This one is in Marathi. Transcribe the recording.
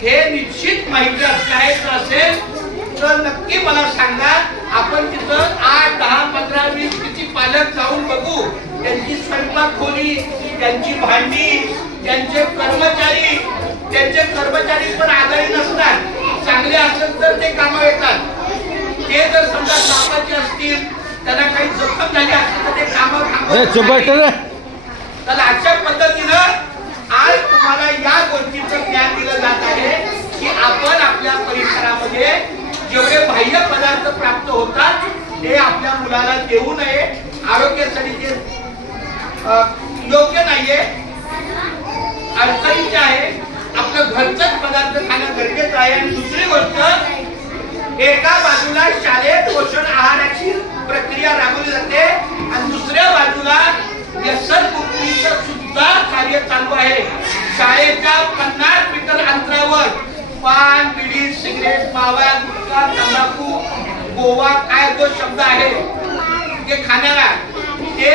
हे निश्चित माहिती असण्याचं असेल तर नक्की मला सांगा. आपण तिथं 8, 10, 15, 20 किती पालक जाऊन बघू. त्यांची स्वयंपाकखोरी, त्यांची भांडी, त्यांचे कर्मचारी पण आजारी नसतात. चांगले असेल तर ते कामावर येतात. ते जर समजा कामाचे असतील, त्यांना काही जखम झाली असेल तर ते कामं थांबवतात. तर अशा पद्धतीनं आज तुम्हाला या गोष्टीचं ज्ञान दिलं जात आहे की आपण आपल्या परिसरामध्ये जेवढे बाह्य पदार्थ प्राप्त होतात ते आपल्या मुलाला देऊ नये. आरोग्यासाठी ते योग्य नाहीये, अडचणीचे आहे. आपलं घरचंच पदार्थ खाणं गरजेचं आहे. आणि दुसरी गोष्ट, एका बाजूला शाळेत पोषण आहाराची प्रक्रिया राबवली जाते आणि दुसऱ्या बाजूला व्यसनमुक्तीचं सुद्धा कार्य चालू आहे. शाळेच्या 50 मीटर अंतरावर पान, बिडी, सिगरेट, मावा, गुटखा, तंबाखू, गोवा काय जो शब्द आहे ते खाण्याला ते